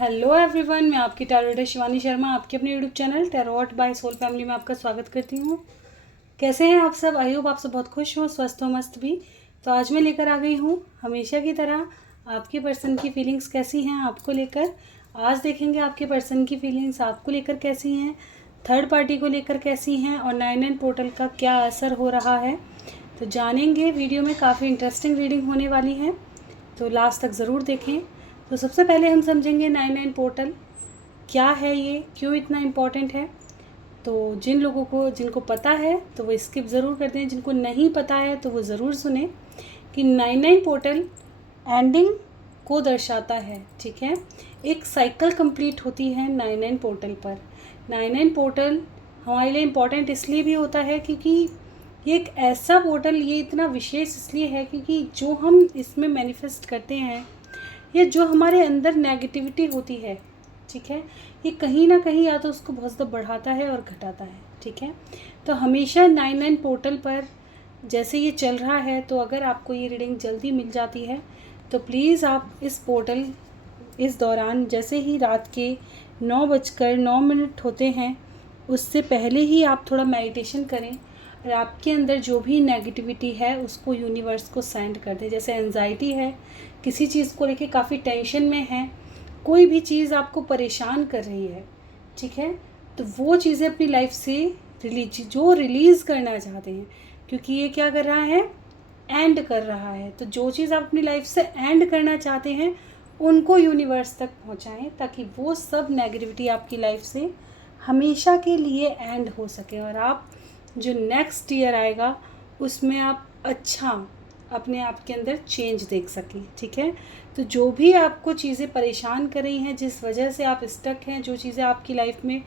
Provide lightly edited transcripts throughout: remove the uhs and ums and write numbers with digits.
Hello everyone, मैं आपकी tarot reader Shivani Sharma आपके अपने YouTube channel tarot by soul family में आपका स्वागत करती हूँ। कैसे हैं आप सब? आई होप आप सब बहुत खुश हो, स्वस्थ हो, मस्त भी। तो आज मैं लेकर आ गई हूँ हमेशा की तरह आपके पर्सन की फीलिंग्स कैसी हैं आपको लेकर। आज देखेंगे आपके पर्सन की फीलिंग्स आपको लेकर कैसी हैं, थर्ड पार्टी को लेकर कैसी हैं और 9/9 पोर्टल का क्या असर हो रहा है। तो जानेंगे, वीडियो में काफ़ी इंटरेस्टिंग रीडिंग होने वाली है, तो लास्ट तक ज़रूर देखें। तो सबसे पहले हम समझेंगे 9/9 पोर्टल क्या है, ये क्यों इतना इम्पॉर्टेंट है। तो जिनको पता है तो वो स्किप ज़रूर करते हैं, जिनको नहीं पता है तो वो ज़रूर सुने कि 9/9 पोर्टल एंडिंग को दर्शाता है। ठीक है, एक साइकिल कंप्लीट होती है 9/9 पोर्टल पर। 9/9 पोर्टल हमारे लिए इम्पॉर्टेंट इसलिए भी होता है क्योंकि ये एक ऐसा पोर्टल, ये इतना विशेष इसलिए है क्योंकि जो हम इसमें मैनिफेस्ट करते हैं, ये जो हमारे अंदर नेगेटिविटी होती है, ठीक है, ये कहीं ना कहीं या तो उसको बहुत ज़्यादा बढ़ाता है और घटाता है। ठीक है, तो हमेशा 9/9 पोर्टल पर जैसे ये चल रहा है, तो अगर आपको ये रीडिंग जल्दी मिल जाती है तो प्लीज़ आप इस पोर्टल इस दौरान जैसे ही रात के 9:09 होते हैं उससे पहले ही आप थोड़ा मेडिटेशन करें और आपके अंदर जो भी नेगेटिविटी है उसको यूनिवर्स को सेंड कर दें। जैसे एंजाइटी है, किसी चीज़ को लेके काफ़ी टेंशन में है, कोई भी चीज़ आपको परेशान कर रही है, ठीक है, तो वो चीज़ें अपनी लाइफ से रिलीज़ करना चाहते हैं, क्योंकि ये क्या कर रहा है, एंड कर रहा है। तो जो चीज़ आप अपनी लाइफ से एंड करना चाहते हैं उनको यूनिवर्स तक पहुंचाएं, ताकि वो सब नेगेटिविटी आपकी लाइफ से हमेशा के लिए एंड हो सके और आप जो नेक्स्ट ईयर आएगा उसमें आप अच्छा अपने आप के अंदर चेंज देख सकें। ठीक है, तो जो भी आपको चीज़ें परेशान कर रही हैं, जिस वजह से आप स्टक हैं, जो चीज़ें आपकी लाइफ में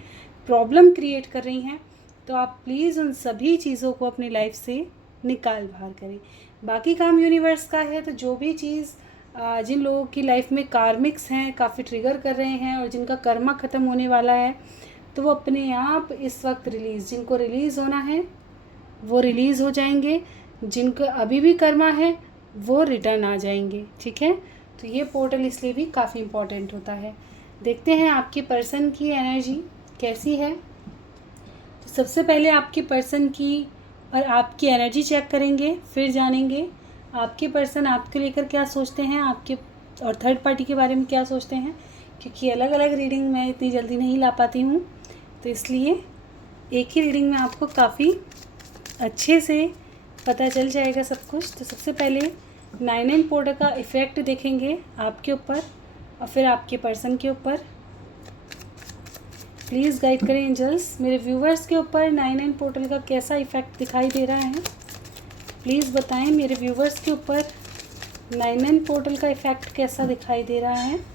प्रॉब्लम क्रिएट कर रही हैं, तो आप प्लीज़ उन सभी चीज़ों को अपनी लाइफ से निकाल बाहर करें। बाकी काम यूनिवर्स का है। तो जो भी चीज़ जिन लोगों की लाइफ में कार्मिक्स हैं, काफ़ी ट्रिगर कर रहे हैं और जिनका कर्मा ख़त्म होने वाला है, तो वो अपने आप इस वक्त जिनको रिलीज़ होना है वो रिलीज़ हो जाएंगे, जिनका अभी भी कर्मा है वो रिटर्न आ जाएंगे। ठीक है, तो ये पोर्टल इसलिए भी काफ़ी इम्पोर्टेंट होता है। देखते हैं आपके पर्सन की एनर्जी कैसी है। तो सबसे पहले आपके पर्सन की और आपकी एनर्जी चेक करेंगे, फिर जानेंगे आपके पर्सन आपके लेकर क्या सोचते हैं, आपके और थर्ड पार्टी के बारे में क्या सोचते हैं, क्योंकि अलग अलग रीडिंग मैं इतनी जल्दी नहीं ला पाती हूँ, तो इसलिए एक ही रीडिंग में आपको काफ़ी अच्छे से पता चल जाएगा सब कुछ। तो सबसे पहले 9/9 पोर्टल का इफ़ेक्ट देखेंगे आपके ऊपर और फिर आपके पर्सन के ऊपर। प्लीज़ गाइड करें एंजल्स, मेरे व्यूवर्स के ऊपर 9/9 पोर्टल का कैसा इफ़ेक्ट दिखाई दे रहा है। प्लीज़ बताएं मेरे व्यूवर्स के ऊपर 9/9 पोर्टल का इफ़ेक्ट कैसा दिखाई दे रहा है।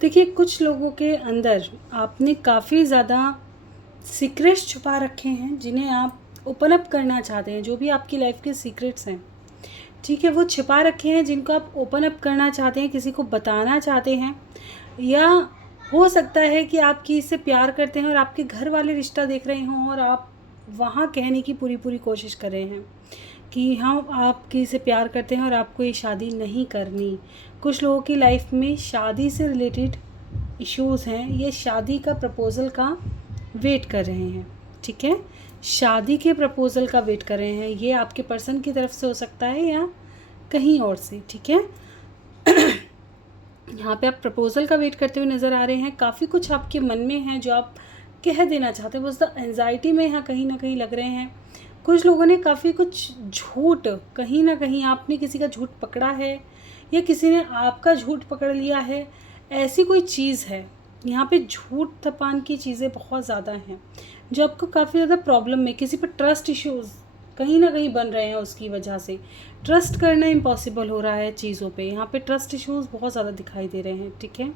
देखिए, कुछ लोगों के अंदर आपने काफ़ी ज़्यादा सीक्रेट्स छुपा रखे हैं, जिन्हें आप ओपन अप करना चाहते हैं। जो भी आपकी लाइफ के सीक्रेट्स हैं, ठीक है, वो छिपा रखे हैं, जिनको आप ओपन अप करना चाहते हैं, किसी को बताना चाहते हैं, या हो सकता है कि आप किसी से प्यार करते हैं और आपके घर वाले रिश्ता देख रहे हों और आप वहाँ कहने की पूरी कोशिश कर रहे हैं कि हाँ आप किसी से प्यार करते हैं और आपको ये शादी नहीं करनी। कुछ लोगों की लाइफ में शादी से रिलेटेड इश्यूज़ हैं, ये शादी का प्रपोज़ल का वेट कर रहे हैं। ठीक है, शादी के प्रपोज़ल का वेट कर रहे हैं, ये आपके पर्सन की तरफ से हो सकता है या कहीं और से। ठीक है, यहाँ पे आप प्रपोज़ल का वेट करते हुए नज़र आ रहे हैं। काफ़ी कुछ आपके मन में है जो आप कह देना चाहते हैं, वो एंजाइटी में यहाँ कहीं ना कहीं लग रहे हैं। कुछ लोगों ने काफ़ी कुछ झूठ, कहीं ना कहीं आपने किसी का झूठ पकड़ा है या किसी ने आपका झूठ पकड़ लिया है, ऐसी कोई चीज़ है। यहाँ पे झूठ थपान की चीज़ें बहुत ज़्यादा हैं जो आपको काफ़ी ज़्यादा प्रॉब्लम में, किसी पर ट्रस्ट इश्यूज़ कहीं ना कहीं बन रहे हैं, उसकी वजह से ट्रस्ट करना इम्पॉसिबल हो रहा है चीज़ों पे। यहाँ पे ट्रस्ट इश्यूज़ बहुत ज़्यादा दिखाई दे रहे हैं। ठीक है,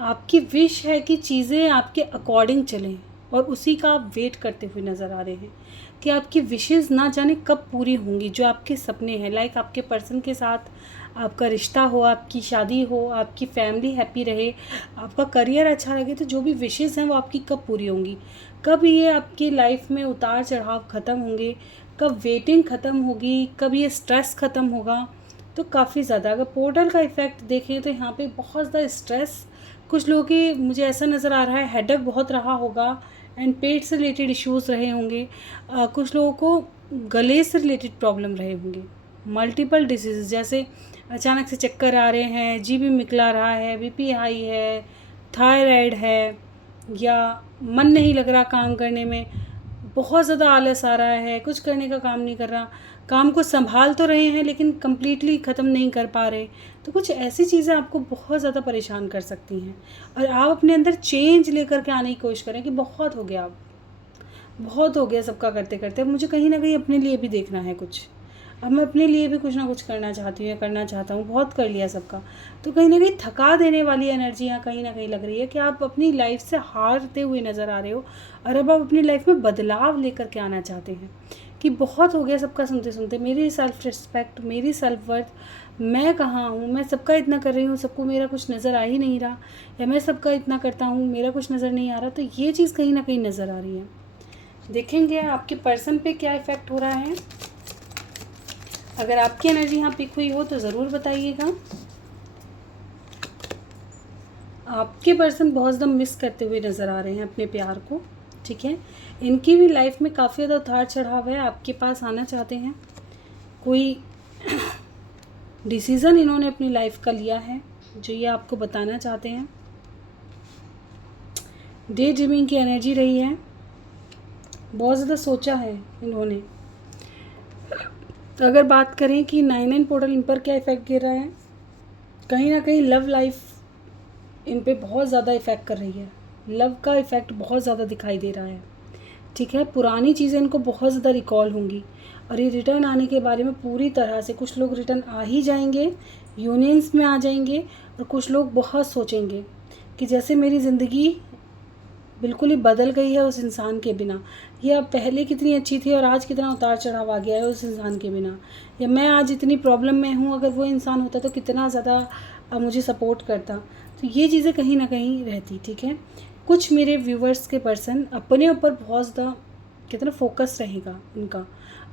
आपकी विश है कि चीज़ें आपके अकॉर्डिंग चलें और उसी का आप वेट करते हुए नज़र आ रहे हैं कि आपकी विशेज़ ना जाने कब पूरी होंगी, जो आपके सपने हैं। लाइक आपके पर्सन के साथ आपका रिश्ता हो, आपकी शादी हो, आपकी फैमिली हैप्पी रहे, आपका करियर अच्छा लगे, तो जो भी विशेज़ हैं वो आपकी कब पूरी होंगी, कब ये आपकी लाइफ में उतार चढ़ाव ख़त्म होंगे, कब वेटिंग ख़त्म होगी, कब ये स्ट्रेस ख़त्म होगा। तो काफ़ी ज़्यादा अगर पोर्टल का इफ़ेक्ट देखें तो यहाँ पे बहुत ज़्यादा स्ट्रेस, कुछ लोगों की मुझे ऐसा नज़र आ रहा है हेडेक बहुत रहा होगा एंड पेट से रिलेटेड इश्यूज़ रहे होंगे। कुछ लोगों को गले से रिलेटेड प्रॉब्लम रहे होंगे, मल्टीपल डिसीज़ जैसे अचानक से चक्कर आ रहे हैं, जी भी मिकला रहा है, बीपी हाई है, थायराइड है, या मन नहीं लग रहा काम करने में, बहुत ज़्यादा आलस आ रहा है, कुछ करने का काम नहीं कर रहा, काम को संभाल तो रहे हैं लेकिन कम्प्लीटली ख़त्म नहीं कर पा रहे। तो कुछ ऐसी चीज़ें आपको बहुत ज़्यादा परेशान कर सकती हैं और आप अपने अंदर चेंज लेकर के आने की कोशिश करें कि बहुत हो गया, अब बहुत हो गया सबका करते करते, अब मुझे कहीं ना कहीं अपने लिए भी देखना है कुछ, अब मैं अपने लिए भी कुछ ना कुछ करना चाहती हूँ या करना चाहता हूँ, बहुत कर लिया सबका। तो कहीं ना कहीं थका देने वाली एनर्जी यहाँ कहीं ना कहीं लग रही है कि आप अपनी लाइफ से हारते हुए नज़र आ रहे हो और अब आप अपनी लाइफ में बदलाव लेकर के आना चाहते हैं कि बहुत हो गया सबका सुनते सुनते, मेरी सेल्फ रिस्पेक्ट, मेरी सेल्फ वर्थ, मैं कहाँ हूँ, मैं सबका इतना कर रही हूँ, सबको मेरा कुछ नज़र आ ही नहीं रहा, या मैं सबका इतना करता हूँ मेरा कुछ नज़र नहीं आ रहा। तो ये चीज़ कहीं ना कहीं नज़र आ रही है। देखेंगे आपके पर्सन पे क्या इफ़ेक्ट हो रहा है। अगर आपकी एनर्जी यहाँ पिक हुई हो तो ज़रूर बताइएगा। आपके पर्सन बहुत ज़्यादा मिस करते हुए नज़र आ रहे हैं अपने प्यार को, ठीक है। इनकी भी लाइफ में काफ़ी ज़्यादा उतार चढ़ाव है, आपके पास आना चाहते हैं, कोई डिसीज़न इन्होंने अपनी लाइफ का लिया है जो ये आपको बताना चाहते हैं। डे ड्रीमिंग की एनर्जी रही है, बहुत ज़्यादा सोचा है इन्होंने। अगर बात करें कि 9 पोर्टल इन पर क्या इफ़ेक्ट गिर रहा है, कहीं ना कहीं लव लाइफ इन पे बहुत ज़्यादा इफ़ेक्ट कर रही है, लव का इफ़ेक्ट बहुत ज़्यादा दिखाई दे रहा है, ठीक है। पुरानी चीज़ें इनको बहुत ज़्यादा रिकॉल होंगी और ये रिटर्न आने के बारे में पूरी तरह से, कुछ लोग रिटर्न आ ही जाएंगे, यूनियंस में आ जाएंगे, और कुछ लोग बहुत सोचेंगे कि जैसे मेरी ज़िंदगी बिल्कुल ही बदल गई है उस इंसान के बिना, या पहले कितनी अच्छी थी और आज कितना उतार चढ़ाव आ गया है उस इंसान के बिना, या मैं आज इतनी प्रॉब्लम में हूँ, अगर वो इंसान होता तो कितना ज़्यादा मुझे सपोर्ट करता। तो ये चीज़ें कहीं ना कहीं रहती, ठीक है। कुछ मेरे व्यूवर्स के पर्सन अपने ऊपर बहुत ज़्यादा कितना फोकस रहेगा उनका,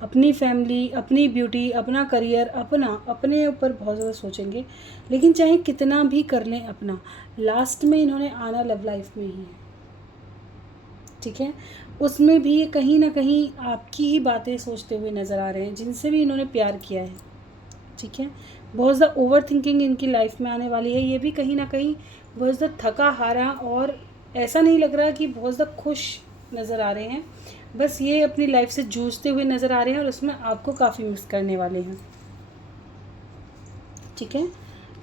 अपनी फैमिली, अपनी ब्यूटी, अपना करियर, अपने ऊपर बहुत ज़्यादा सोचेंगे, लेकिन चाहे कितना भी कर लें अपना, लास्ट में इन्होंने आना लव लाइफ में ही है, ठीक है। उसमें भी ये कहीं ना कहीं आपकी ही बातें सोचते हुए नज़र आ रहे हैं जिनसे भी इन्होंने प्यार किया है, ठीक है। बहुत ज़्यादा ओवर थिंकिंग इनकी लाइफ में आने वाली है, ये भी कहीं ना कहीं बहुत ज़्यादा थका हारा, और ऐसा नहीं लग रहा कि बहुत ज़्यादा खुश नज़र आ रहे हैं, बस ये अपनी लाइफ से जूझते हुए नज़र आ रहे हैं और उसमें आपको काफ़ी मिस करने वाले हैं, ठीक है।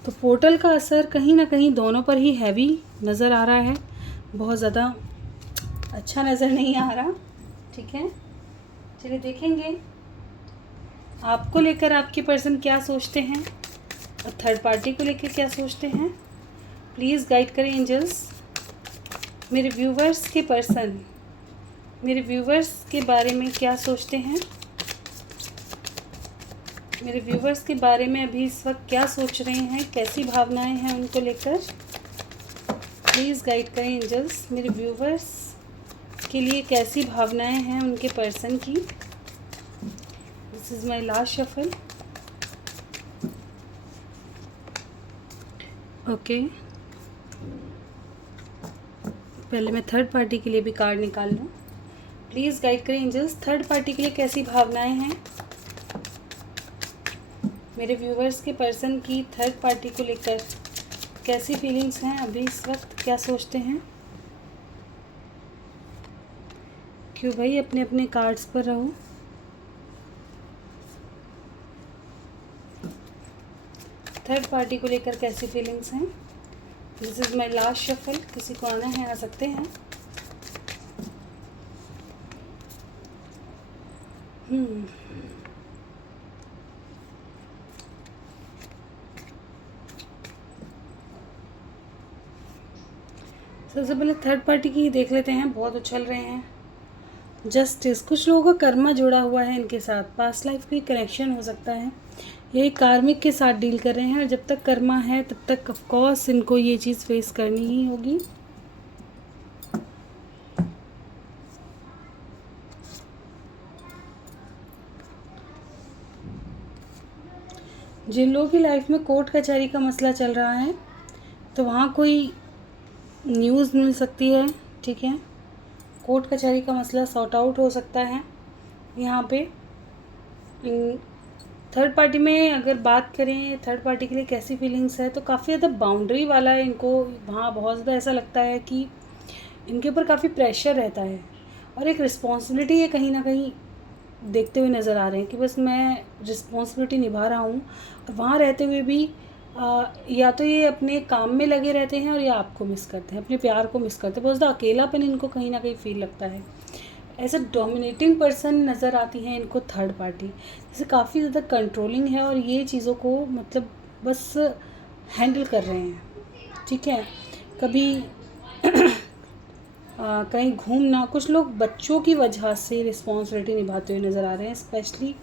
तो पोर्टल का असर कहीं ना कहीं दोनों पर ही हैवी नज़र आ रहा है, बहुत ज़्यादा अच्छा नज़र नहीं आ रहा, ठीक है। चलिए देखेंगे आपको लेकर आपके पर्सन क्या सोचते हैं और थर्ड पार्टी को लेकर क्या सोचते हैं। प्लीज़ गाइड करें एंजल्स। मेरे व्यूवर्स के पर्सन मेरे व्यूवर्स के बारे में क्या सोचते हैं, मेरे व्यूवर्स के बारे में अभी इस वक्त क्या सोच रहे हैं, कैसी भावनाएं हैं उनको लेकर। प्लीज़ गाइड करें एंजल्स, मेरे व्यूवर्स के लिए कैसी भावनाएं हैं उनके पर्सन की। This is my last shuffle. Okay, पहले मैं थर्ड पार्टी के लिए भी कार्ड निकाल लूँ। प्लीज़ गाइड करें एंजल्स, थर्ड पार्टी के लिए कैसी भावनाएं हैं, मेरे व्यूवर्स के पर्सन की थर्ड पार्टी को लेकर कैसी फीलिंग्स हैं अभी इस वक्त, क्या सोचते हैं। क्यों भाई, अपने अपने कार्ड्स पर रहो। थर्ड पार्टी को लेकर कैसी फीलिंग्स हैं। This is my last shuffle. किसी को आना है आ सकते हैं। सबसे पहले थर्ड पार्टी की देख लेते हैं, बहुत उछल रहे हैं। जस्टिस, कुछ लोगों का कर्मा जुड़ा हुआ है इनके साथ, पास्ट लाइफ की कनेक्शन हो सकता है, ये कार्मिक के साथ डील कर रहे हैं, और जब तक कर्मा है तब तक ऑफ कोर्स इनको ये चीज़ फेस करनी ही होगी। जिन लोगों की लाइफ में कोर्ट कचहरी का मसला चल रहा है तो वहाँ कोई न्यूज़ मिल सकती है, ठीक है। कोर्ट कचहरी का मसला सॉर्ट आउट हो सकता है। यहाँ पे थर्ड पार्टी में अगर बात करें, थर्ड पार्टी के लिए कैसी फीलिंग्स है, तो काफ़ी ज़्यादा बाउंड्री वाला है इनको। वहाँ बहुत ज़्यादा ऐसा लगता है कि इनके ऊपर काफ़ी प्रेशर रहता है और एक रिस्पॉन्सिबिलिटी है कहीं ना कहीं देखते हुए नज़र आ रहे हैं कि बस मैं रिस्पॉन्सिबिलिटी निभा रहा हूँ। और वहाँ रहते हुए भी या तो ये अपने काम में लगे रहते हैं और या आपको मिस करते हैं, अपने प्यार को मिस करते हैं। बहुत ज़्यादा अकेलापन इनको कहीं ना कहीं फील लगता है। ऐसा डोमिनेटिंग पर्सन नज़र आती है इनको थर्ड पार्टी, जैसे काफ़ी ज़्यादा कंट्रोलिंग है और ये चीज़ों को मतलब बस हैंडल कर रहे हैं, ठीक है। कभी कहीं घूमना, कुछ लोग बच्चों की वजह से रिस्पॉन्सिबिलिटी निभाते हुए नज़र आ रहे हैं, स्पेशली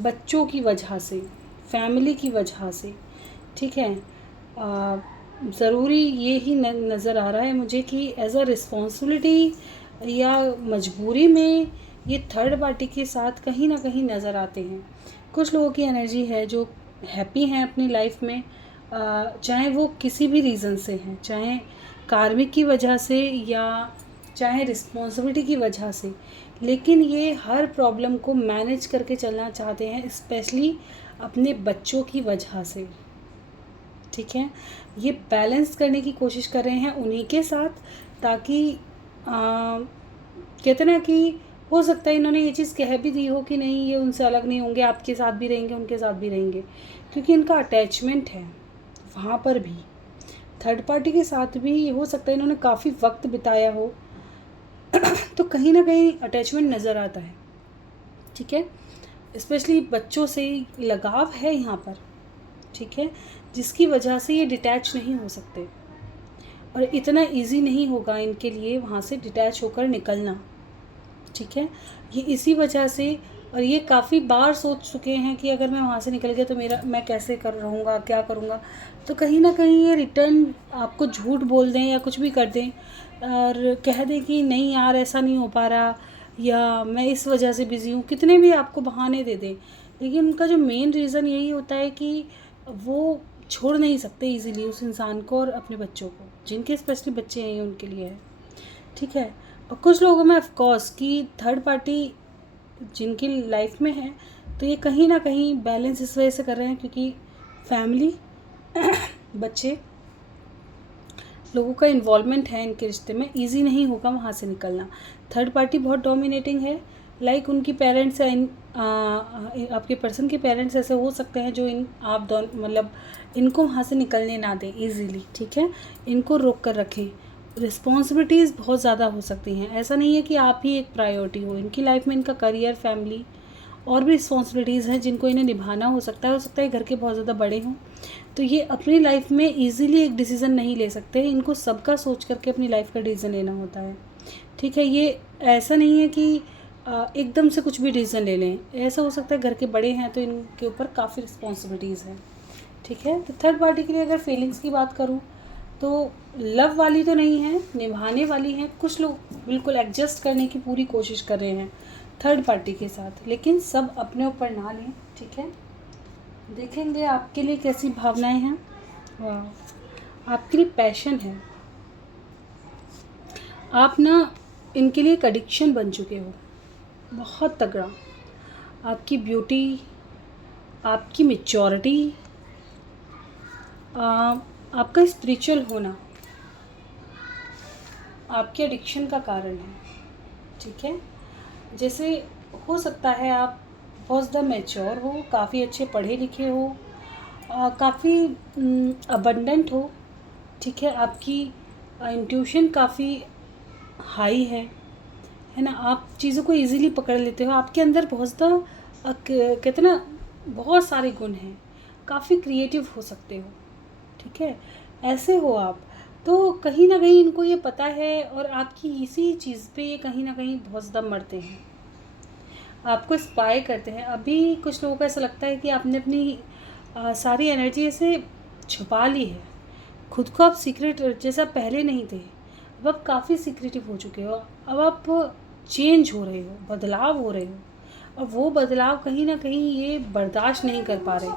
बच्चों की वजह से, फैमिली की वजह से, ठीक है। ज़रूरी ये ही नज़र आ रहा है मुझे कि एज अ रिस्पॉन्सिबिलिटी या मजबूरी में ये थर्ड पार्टी के साथ कहीं ना कहीं नज़र आते हैं। कुछ लोगों की एनर्जी है जो हैप्पी हैं अपनी लाइफ में, चाहे वो किसी भी रीज़न से हैं, चाहे कार्मिक की वजह से या चाहे रिस्पॉन्सिबिलिटी की वजह से, लेकिन ये हर प्रॉब्लम को मैनेज करके चलना चाहते हैं, स्पेशली अपने बच्चों की वजह से, ठीक है। ये बैलेंस करने की कोशिश कर रहे हैं उन्हीं के साथ, ताकि कहते ना कि हो सकता है इन्होंने ये चीज़ कह भी दी हो कि नहीं ये उनसे अलग नहीं होंगे, आपके साथ भी रहेंगे, उनके साथ भी रहेंगे, क्योंकि इनका अटैचमेंट है वहाँ पर भी। थर्ड पार्टी के साथ भी हो सकता है इन्होंने काफ़ी वक्त बिताया हो तो कहीं ना कहीं अटैचमेंट नज़र आता है, ठीक है। स्पेशली बच्चों से लगाव है यहाँ पर, ठीक है, जिसकी वजह से ये डिटैच नहीं हो सकते और इतना इजी नहीं होगा इनके लिए वहाँ से डिटैच होकर निकलना, ठीक है। ये इसी वजह से, और ये काफ़ी बार सोच चुके हैं कि अगर मैं वहाँ से निकल गया तो मैं कैसे कर रहूँगा, क्या करूँगा। तो कहीं ना कहीं ये रिटर्न आपको झूठ बोल दें या कुछ भी कर दें और कह दें कि नहीं यार ऐसा नहीं हो पा रहा, या मैं इस वजह से बिज़ी हूँ, कितने भी आपको बहाने दे दें, लेकिन उनका जो मेन रीज़न यही होता है कि वो छोड़ नहीं सकते इजीली उस इंसान को और अपने बच्चों को, जिनके स्पेशली बच्चे हैं उनके लिए है, ठीक है। और कुछ लोगों में ऑफ कोर्स कि थर्ड पार्टी जिनकी लाइफ में है तो ये कहीं ना कहीं बैलेंस इस वजह से कर रहे हैं क्योंकि फैमिली बच्चे लोगों का इन्वॉल्वमेंट है इनके रिश्ते में, इजी नहीं होगा वहाँ से निकलना। थर्ड पार्टी बहुत डोमिनेटिंग है, लाइक उनकी पेरेंट्स या आपके पर्सन के पेरेंट्स ऐसे हो सकते हैं जो आप दोनों मतलब इनको वहाँ से निकलने ना दें इजीली, ठीक है, इनको रोक कर रखें। रिस्पॉन्सिबिलिटीज़ बहुत ज़्यादा हो सकती हैं, ऐसा नहीं है कि आप ही एक प्रायोरिटी हो इनकी लाइफ में, इनका करियर, फैमिली और भी रिस्पॉन्सिबिलिटीज़ हैं जिनको इन्हें निभाना हो सकता है घर के बहुत ज़्यादा बड़े हों, तो ये अपनी लाइफ में इजीली एक डिसीज़न नहीं ले सकते, इनको सबका सोच करके अपनी लाइफ का डिसीज़न लेना होता है, ठीक है। ये ऐसा नहीं है कि एकदम से कुछ भी डिसीज़न ले लें, ऐसा हो सकता है घर के बड़े हैं तो इनके ऊपर काफ़ी रिस्पॉन्सिबिलिटीज़ हैं, ठीक है। तो थर्ड पार्टी के लिए अगर फीलिंग्स की बात करूँ तो लव वाली तो नहीं है, निभाने वाली हैं। कुछ लोग बिल्कुल एडजस्ट करने की पूरी कोशिश कर रहे हैं थर्ड पार्टी के साथ, लेकिन सब अपने ऊपर ना लें, ठीक है। देखेंगे आपके लिए कैसी भावनाएं हैं। आपके लिए पैशन है, आप ना इनके लिए एक एडिक्शन बन चुके हो बहुत तगड़ा। आपकी ब्यूटी, आपकी मैच्योरिटी, आपका स्पिरिचुअल होना आपके एडिक्शन का कारण है, ठीक है। जैसे हो सकता है आप बहुत ज़्यादा मैच्योर हो, काफ़ी अच्छे पढ़े लिखे हो, काफ़ी अबंडेंट हो, ठीक है, आपकी इंट्यूशन काफ़ी हाई है ना, आप चीज़ों को इजीली पकड़ लेते हो, आपके अंदर बहुत ज़्यादा कहते ना बहुत सारे गुण हैं, काफ़ी क्रिएटिव हो सकते हो, ठीक है, ऐसे हो आप। तो कहीं ना कहीं इनको ये पता है और आपकी इसी चीज़ पे ये कहीं ना कहीं बहुत ज़्यादा मरते हैं, आपको स्पाई करते हैं। अभी कुछ लोगों को ऐसा लगता है कि आपने अपनी सारी एनर्जी ऐसे छुपा ली है। खुद को आप सीक्रेट जैसा पहले नहीं थे, अब आप काफ़ी सीक्रेटिव हो चुके हो। अब आप चेंज हो रहे हो, बदलाव हो रहे हो, और वो बदलाव कहीं ना कहीं ये बर्दाश्त नहीं कर पा रहे,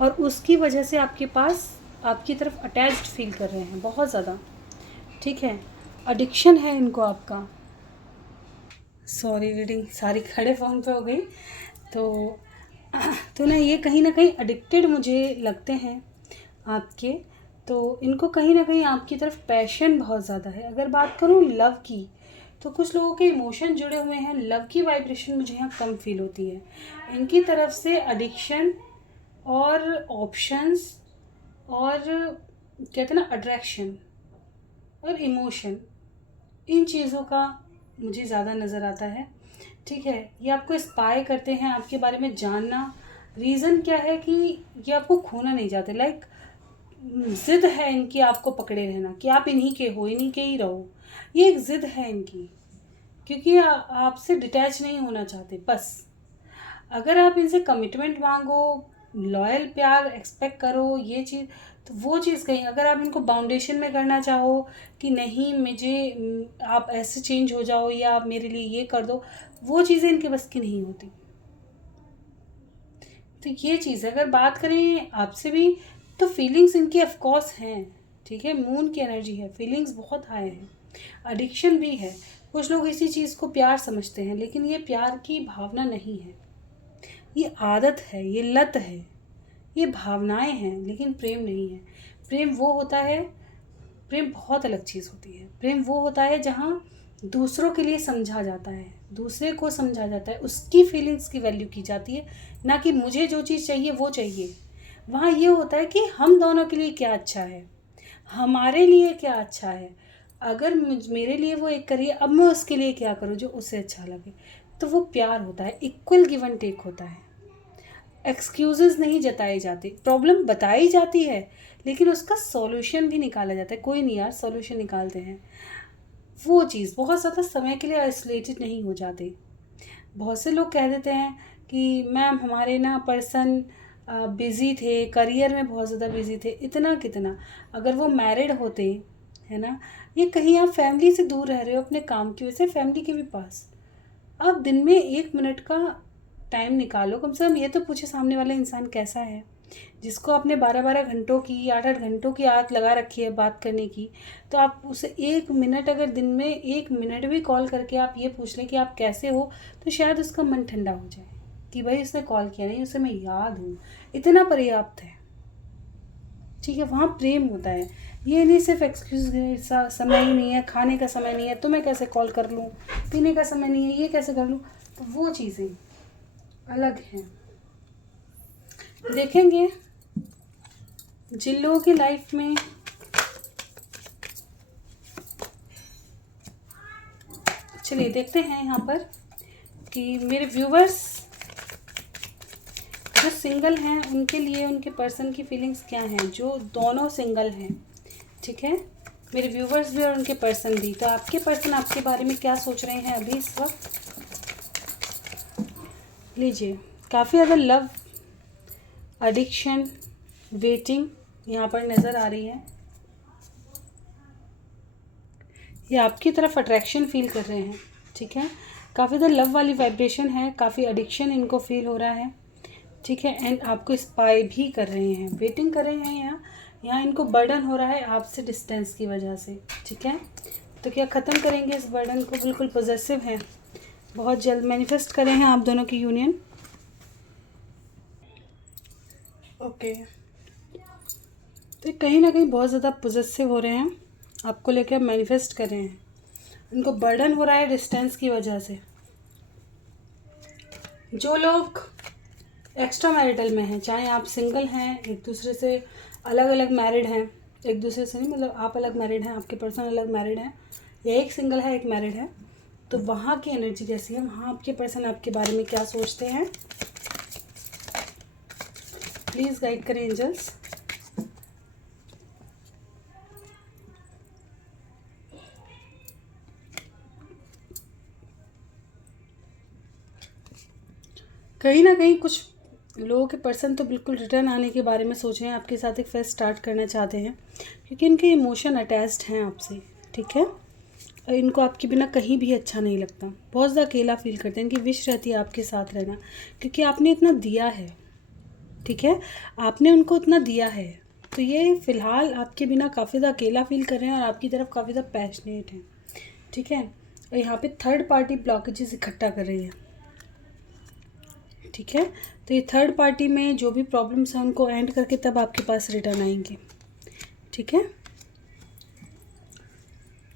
और उसकी वजह से आपके पास आपकी तरफ अटैच्ड फील कर रहे हैं बहुत ज़्यादा। ठीक है, एडिक्शन है इनको आपका। सॉरी, रीडिंग सारी खड़े फ़ोन पे हो गई। तो तो ना कहीं एडिक्टेड मुझे लगते हैं आपके। तो इनको कहीं ना कहीं आपकी तरफ पैशन बहुत ज़्यादा है। अगर बात करूँ लव की, तो कुछ लोगों के इमोशन जुड़े हुए हैं, लव की वाइब्रेशन मुझे यहाँ कम फील होती है। इनकी तरफ से एडिक्शन और ऑप्शंस और कहते हैं ना अट्रैक्शन और इमोशन, इन चीज़ों का मुझे ज़्यादा नज़र आता है। ठीक है, ये आपको स्पाई करते हैं, आपके बारे में जानना। रीज़न क्या है कि ये आपको खोना नहीं चाहते। लाइक ज़िद है इनकी आपको पकड़े रहना कि आप इन्हीं के हो, इन्हीं के ही रहो। ये एक ज़िद है इनकी, क्योंकि आपसे डिटैच नहीं होना चाहते बस। अगर आप इनसे कमिटमेंट मांगो, लॉयल प्यार एक्सपेक्ट करो, ये चीज़, तो वो चीज़ कहीं, अगर आप इनको बाउंडेशन में करना चाहो कि नहीं मुझे आप ऐसे चेंज हो जाओ या आप मेरे लिए ये कर दो, वो चीज़ें इनके बस की नहीं होती। तो ये चीज़ है। अगर बात करें आपसे भी, तो फीलिंग्स इनकी ऑफकोर्स हैं। ठीक है, मून की एनर्जी है, फीलिंग्स बहुत हाई है, एडिक्शन भी है। कुछ लोग इसी चीज़ को प्यार समझते हैं, लेकिन ये प्यार की भावना नहीं है, ये आदत है, ये लत है, ये भावनाएं हैं, लेकिन प्रेम नहीं है। प्रेम वो होता है, प्रेम बहुत अलग चीज़ होती है। प्रेम वो होता है जहाँ दूसरों के लिए समझा जाता है, दूसरे को समझा जाता है, उसकी फीलिंग्स की वैल्यू की जाती है, ना कि मुझे जो चीज़ चाहिए वो चाहिए। वहाँ ये होता है कि हम दोनों के लिए क्या अच्छा है, हमारे लिए क्या अच्छा है। अगर मेरे लिए वो एक करिए, अब मैं उसके लिए क्या करूँ जो उसे अच्छा लगे। तो वो प्यार होता है, इक्वल गिव एंड टेक होता है। एक्सक्यूजेस नहीं जताए जाते, प्रॉब्लम बताई जाती है, लेकिन उसका सॉल्यूशन भी निकाला जाता है। कोई नहीं यार, सॉल्यूशन निकालते हैं। वो चीज़ बहुत ज़्यादा समय के लिए आइसोलेटेड नहीं हो जाते। बहुत से लोग कह देते हैं कि मैम हमारे ना पर्सन बिज़ी थे, करियर में बहुत ज़्यादा बिज़ी थे, इतना कितना। अगर वो मैरिड होते, है ना, ये कहीं आप फैमिली से दूर रह रहे हो अपने काम की वजह से, फैमिली के भी पास, आप दिन में 1 मिनट का टाइम निकालो। कम से कम ये तो पूछे सामने वाला इंसान कैसा है, जिसको आपने 12-12 घंटों की, 8-8 घंटों की आदत लगा रखी है बात करने की। तो आप उसे 1 मिनट, अगर दिन में 1 मिनट भी कॉल करके आप ये पूछ लें कि आप कैसे हो, तो शायद उसका मन ठंडा हो जाए कि भाई उसने कॉल किया, नहीं उसे मैं याद हूँ, इतना पर्याप्त है। ठीक है, वहाँ प्रेम होता है। ये नहीं सिर्फ एक्सक्यूज, समय ही नहीं है, खाने का समय नहीं है तो मैं कैसे कॉल कर लूँ, पीने का समय नहीं है ये कैसे कर लूँ। तो वो चीज़ें अलग हैं। देखेंगे जिन लोगों की लाइफ में चलिए देखते हैं यहाँ पर कि मेरे व्यूवर्स जो सिंगल हैं उनके लिए उनके पर्सन की फीलिंग्स क्या हैं, जो दोनों सिंगल हैं। ठीक है, मेरे व्यूवर्स भी और उनके पर्सन भी। तो आपके पर्सन आपके बारे में क्या सोच रहे हैं अभी इस वक्त, लीजिए। काफ़ी ज़्यादा लव, एडिक्शन, वेटिंग यहाँ पर नज़र आ रही है। ये आपकी तरफ अट्रैक्शन फील कर रहे हैं। ठीक है, काफ़ी ज़्यादा लव वाली वाइब्रेशन है, काफ़ी एडिक्शन इनको फील हो रहा है। ठीक है, एंड आपको स्पाई भी कर रहे हैं, वेटिंग कर रहे हैं। यहाँ इनको बर्डन हो रहा है आपसे डिस्टेंस की वजह से। ठीक है, तो क्या ख़त्म करेंगे इस बर्डन को, बिल्कुल पॉजिटिव है, बहुत जल्द मैनिफेस्ट करें हैं आप दोनों की यूनियन। ओके, तो कहीं ना कहीं बहुत ज़्यादा पॉजिटिव हो रहे हैं, आपको लेकर मैनिफेस्ट कर रहे हैं। उनको बर्डन हो रहा है डिस्टेंस की वजह से। जो लोग एक्स्ट्रा मैरिटल में हैं, चाहे आप सिंगल हैं, एक दूसरे से अलग अलग मैरिड हैं, एक दूसरे से नहीं मतलब आप अलग मैरिड हैं, आपके पर्सन अलग मैरिड हैं, या एक सिंगल है एक मैरिड है, तो वहाँ की एनर्जी कैसी है, वहाँ आपके पर्सन आपके बारे में क्या सोचते हैं, प्लीज़ गाइड करें एंजल्स। कहीं ना कहीं कुछ लोगों के पर्सन तो बिल्कुल रिटर्न आने के बारे में सोच रहे हैं, आपके साथ एक फेस्ट स्टार्ट करना चाहते हैं, क्योंकि इनके इमोशन अटैच्ड हैं आपसे, ठीक है। और इनको आपके बिना कहीं भी अच्छा नहीं लगता, बहुत ज़्यादा अकेला फील करते हैं। इनकी विश रहती है आपके साथ रहना, क्योंकि आपने इतना दिया है, ठीक है, आपने उनको इतना दिया है। तो ये फ़िलहाल आपके बिना काफ़ी ज़्यादा अकेला फील कर रहे हैं और आपकी तरफ काफ़ी ज़्यादा पैशनेट हैं, ठीक है। और यहाँ पे थर्ड पार्टी ब्लॉकेजेस इकट्ठा कर रही है, ठीक है। तो ये थर्ड पार्टी में जो भी प्रॉब्लम्स हैं उनको एंड करके तब आपके पास रिटर्न आएंगे, ठीक है।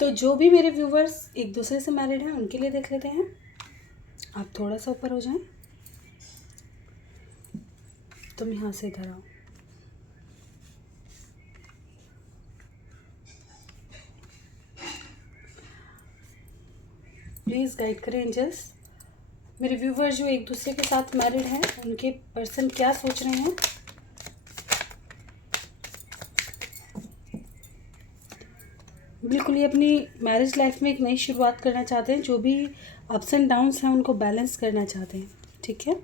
तो जो भी मेरे व्यूवर्स एक दूसरे से मैरिड हैं उनके लिए देख लेते हैं। आप थोड़ा सा ऊपर हो जाएं, तुम यहाँ से इधर आओ। प्लीज़ गाइड करें एंजल्स, मेरे व्यूवर्स जो एक दूसरे के साथ मैरिड हैं उनके पर्सन क्या सोच रहे हैं। बिल्कुल ये अपनी मैरिज लाइफ में एक नई शुरुआत करना चाहते हैं, जो भी अप्स एंड डाउन्स हैं उनको बैलेंस करना चाहते हैं, ठीक है।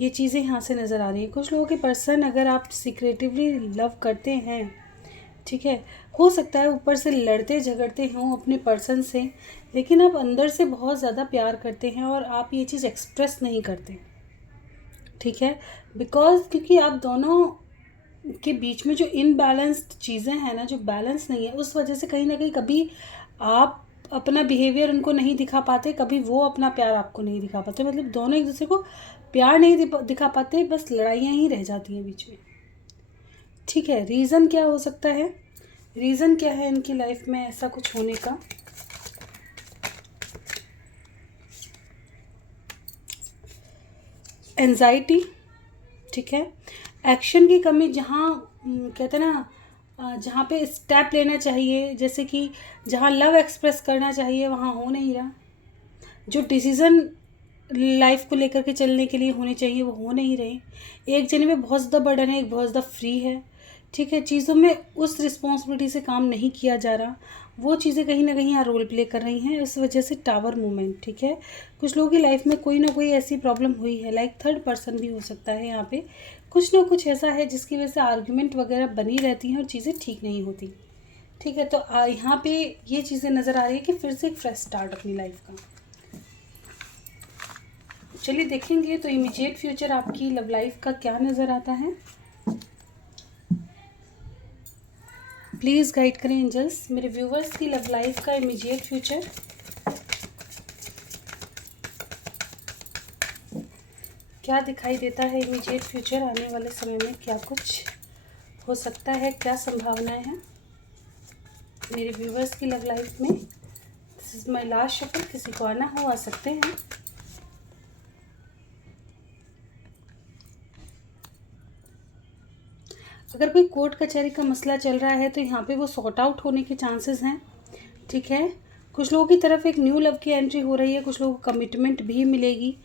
ये चीज़ें यहाँ से नज़र आ रही हैं। कुछ लोगों के पर्सन अगर आप सीक्रेटिवली लव करते हैं, ठीक है, हो सकता है ऊपर से लड़ते झगड़ते हों अपने पर्सन से, लेकिन आप अंदर से बहुत ज़्यादा प्यार करते हैं और आप ये चीज़ एक्सप्रेस नहीं करते, ठीक है। बिकॉज क्योंकि आप दोनों के बीच में जो इनबैलेंस्ड चीज़ें हैं ना, जो बैलेंस नहीं है, उस वजह से कहीं ना कहीं कभी आप अपना बिहेवियर उनको नहीं दिखा पाते, कभी वो अपना प्यार आपको नहीं दिखा पाते, मतलब दोनों एक दूसरे को प्यार नहीं दिखा पाते, बस लड़ाइयाँ ही रह जाती हैं बीच में, ठीक है। रीज़न क्या हो सकता है, रीज़न क्या है इनकी लाइफ में ऐसा कुछ होने का। एंजाइटी, ठीक है। एक्शन की कमी, जहाँ कहते हैं ना, जहाँ पे स्टेप लेना चाहिए, जैसे कि जहाँ लव एक्सप्रेस करना चाहिए वहाँ हो नहीं रहा, जो डिसीज़न लाइफ को लेकर के चलने के लिए होने चाहिए वो हो नहीं रहे। एक जने में बहुत ज़्यादा बर्डन है, एक बहुत ज़्यादा फ्री है, ठीक है। चीज़ों में उस रिस्पॉन्सिबिलिटी से काम नहीं किया जा रहा, वो चीज़ें कहीं ना कहीं यहाँ रोल प्ले कर रही हैं, इस वजह से टावर मूवमेंट, ठीक है। कुछ लोगों की लाइफ में कोई ना कोई ऐसी प्रॉब्लम हुई है, लाइक थर्ड पर्सन भी हो सकता है, यहाँ पे कुछ ना कुछ ऐसा है जिसकी वजह से आर्ग्यूमेंट वगैरह बनी रहती हैं और चीज़ें ठीक नहीं होती, ठीक है। तो यहाँ पे ये चीज़ें नज़र आ रही है कि फिर से एक फ्रेश स्टार्ट अपनी लाइफ का। चलिए देखेंगे तो इमीडिएट फ्यूचर आपकी लव लाइफ का क्या नज़र आता है। प्लीज़ गाइड करें एंजल्स, मेरे व्यूवर्स की लव लाइफ का इमीडिएट फ्यूचर। क्या दिखाई देता है इमीडिएट फ्यूचर, आने वाले समय में क्या कुछ हो सकता है, क्या संभावनाएं हैं मेरे व्यूवर्स की लव लाइफ में। This is my last shuffle, किसी को आना हो आ सकते हैं। अगर कोई कोर्ट कचहरी का मसला चल रहा है तो यहाँ पे वो सॉर्ट आउट होने के चांसेस हैं, ठीक है। कुछ लोगों की तरफ एक न्यू लव की एंट्री हो रही है, कुछ लोगों को कमिटमेंट भी मिलेगी,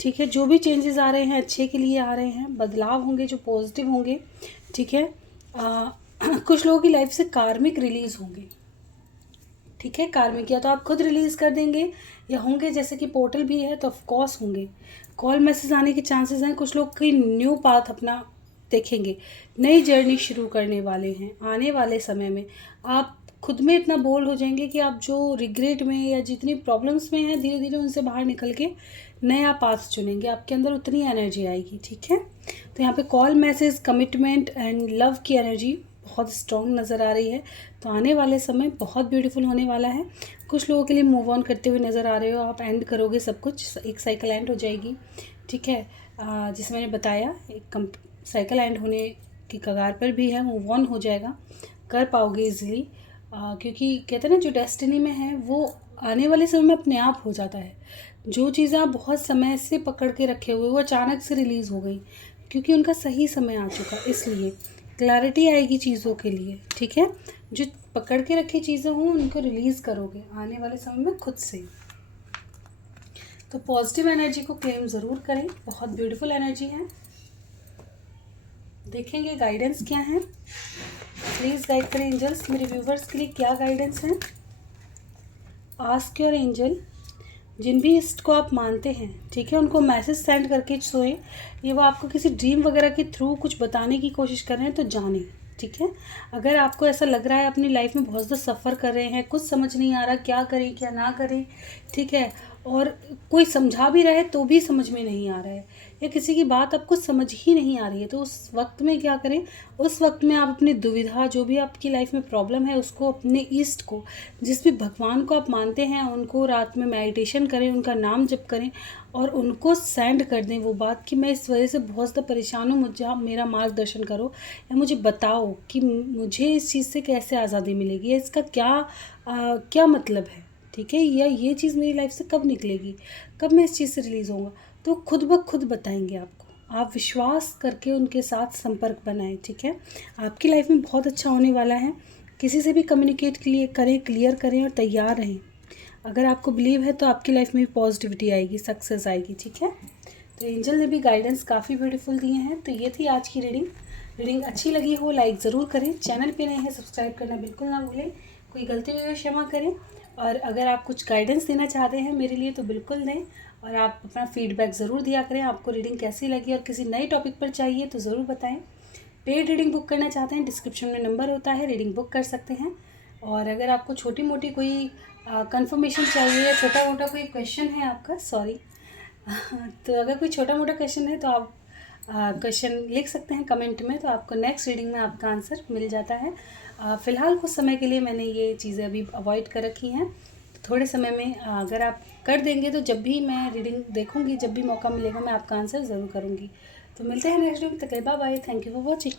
ठीक है। जो भी चेंजेस आ रहे हैं अच्छे के लिए आ रहे हैं, बदलाव होंगे जो पॉजिटिव होंगे, ठीक है। कुछ लोगों की लाइफ से कार्मिक रिलीज़ होंगे, ठीक है। कार्मिक या तो आप खुद रिलीज़ कर देंगे या होंगे, जैसे कि पोर्टल भी है तो ऑफकोर्स होंगे। कॉल मैसेज आने के चांसेस हैं, कुछ लोग की न्यू पाथ अपना देखेंगे, नई जर्नी शुरू करने वाले हैं। आने वाले समय में आप खुद में इतना बोल्ड हो जाएंगे कि आप जो रिग्रेट में या जितनी प्रॉब्लम्स में हैं धीरे धीरे उनसे बाहर निकल के नया पाथ चुनेंगे, आपके अंदर उतनी एनर्जी आएगी, ठीक है। तो यहाँ पे call message, commitment and love की एनर्जी बहुत स्ट्रॉन्ग नज़र आ रही है। तो आने वाले समय बहुत ब्यूटीफुल होने वाला है। कुछ लोगों के लिए मूव ऑन करते हुए नज़र आ रहे हो, आप एंड करोगे सब कुछ, एक साइकिल एंड हो जाएगी, ठीक है। जिसे मैंने बताया एक साइकिल एंड होने की कगार पर भी है, मूव ऑन हो जाएगा, कर पाओगे ईजिली, क्योंकि कहते हैं ना जो डेस्टिनी में है वो आने वाले समय में अपने आप हो जाता है। जो चीज़ें आप बहुत समय से पकड़ के रखे हुए वो अचानक से रिलीज़ हो गई, क्योंकि उनका सही समय आ चुका, इसलिए क्लैरिटी आएगी चीज़ों के लिए, ठीक है। जो पकड़ के रखी चीज़ें हों उनको रिलीज़ करोगे आने वाले समय में खुद से। तो पॉजिटिव एनर्जी को क्लेम ज़रूर करें, बहुत ब्यूटीफुल एनर्जी है। देखेंगे गाइडेंस क्या है, प्लीज़ गाइड करें एंजल्स, मेरे व्यूवर्स के लिए क्या गाइडेंस है। आस्क योर एंजल जिन भी इष्ट को आप मानते हैं, ठीक है, उनको मैसेज सेंड करके सोएं। ये वो आपको किसी ड्रीम वगैरह के थ्रू कुछ बताने की कोशिश कर रहे हैं तो जानें, ठीक है। अगर आपको ऐसा लग रहा है अपनी लाइफ में बहुत ज़्यादा सफ़र कर रहे हैं, कुछ समझ नहीं आ रहा क्या करें क्या ना करें, ठीक है, और कोई समझा भी रहा है तो भी समझ में नहीं आ रहा है, या किसी की बात आपको समझ ही नहीं आ रही है, तो उस वक्त में क्या करें, उस वक्त में आप अपनी दुविधा, जो भी आपकी लाइफ में प्रॉब्लम है, उसको अपने ईष्ट को, जिस भी भगवान को आप मानते हैं, उनको रात में मेडिटेशन करें, उनका नाम जप करें और उनको सेंड कर दें वो बात कि मैं इस वजह से बहुत ज़्यादा परेशान हूँ, मुझे आप मेरा मार्गदर्शन करो या मुझे बताओ कि मुझे इस चीज़ से कैसे आज़ादी मिलेगी, या इसका क्या मतलब है, ठीक है, या ये चीज़ मेरी लाइफ से कब निकलेगी, कब मैं इस चीज़ से रिलीज़ होऊंगा। तो खुद ब खुद बताएंगे आपको। आप विश्वास करके उनके साथ संपर्क बनाएं, ठीक है। आपकी लाइफ में बहुत अच्छा होने वाला है। किसी से भी कम्युनिकेट करें, क्लियर करें और तैयार रहें। अगर आपको बिलीव है तो आपकी लाइफ में भी पॉजिटिविटी आएगी, सक्सेस आएगी, ठीक है। तो एंजल ने भी गाइडेंस काफ़ी ब्यूटीफुल दिए हैं। तो ये थी आज की रीडिंग अच्छी लगी हो लाइक ज़रूर करें, चैनल पे नए हैं सब्सक्राइब करना बिल्कुल ना भूलें, कोई गलती हुई हो क्षमा करें, और अगर आप कुछ गाइडेंस देना चाहते हैं मेरे लिए तो बिल्कुल दें, और आप अपना फीडबैक ज़रूर दिया करें, आपको रीडिंग कैसी लगी और किसी नए टॉपिक पर चाहिए तो ज़रूर बताएं। पेड रीडिंग बुक करना चाहते हैं, डिस्क्रिप्शन में नंबर होता है, रीडिंग बुक कर सकते हैं। और अगर आपको छोटी मोटी कोई कंफर्मेशन चाहिए, छोटा मोटा कोई क्वेश्चन है आपका, सॉरी तो अगर कोई छोटा मोटा क्वेश्चन है तो आप क्वेश्चन लिख सकते हैं कमेंट में, तो आपको नेक्स्ट रीडिंग में आपका आंसर मिल जाता है। फ़िलहाल कुछ समय के लिए मैंने ये चीज़ें अभी अवॉइड कर रखी हैं, तो थोड़े समय में अगर आप कर देंगे तो जब भी मैं रीडिंग देखूंगी, जब भी मौका मिलेगा मैं आपका आंसर ज़रूर करूंगी। तो मिलते हैं नेक्स्ट रीडिंग तक, bye bye, thank you for watching.